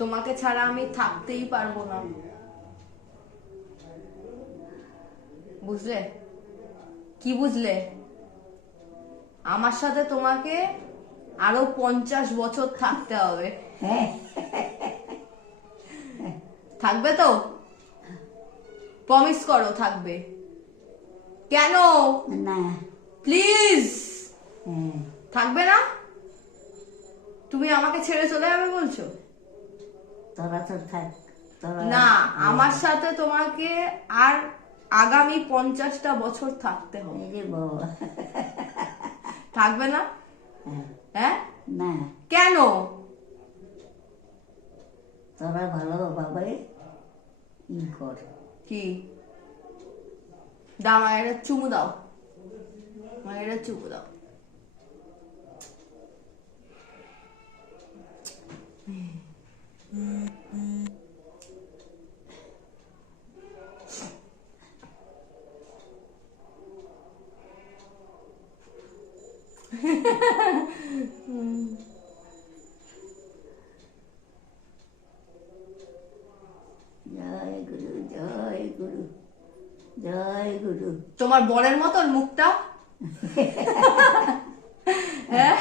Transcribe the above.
তোমাকে ছাড়া আমি থাকতেই পারবো না, বুঝলে? কি বুঝলে? আমার সাথে তোমাকে আরো 50 বছর থাকতে হবে। থাকবে তো? প্রমিস করো থাকবে। কেন? না। প্লিজ থাকবে না? তুমি আমাকে ছেড়ে চলে যাবে বলছো? তোরা তো থাক। না, আমার সাথে তোমাকে আর আগামী 50টা বছর থাকতে হবে। থাকবে না? হ্যাঁ না। কেন? তোরা ভালোভাবে ই কর। কি? দাও আমায় একটা চুমু দাও, আমায় একটা চুমু দাও। জয় গুরু, জয় গুরু, জয় গুরু। তোমার বরের মতন মুখটা। হ্যাঁ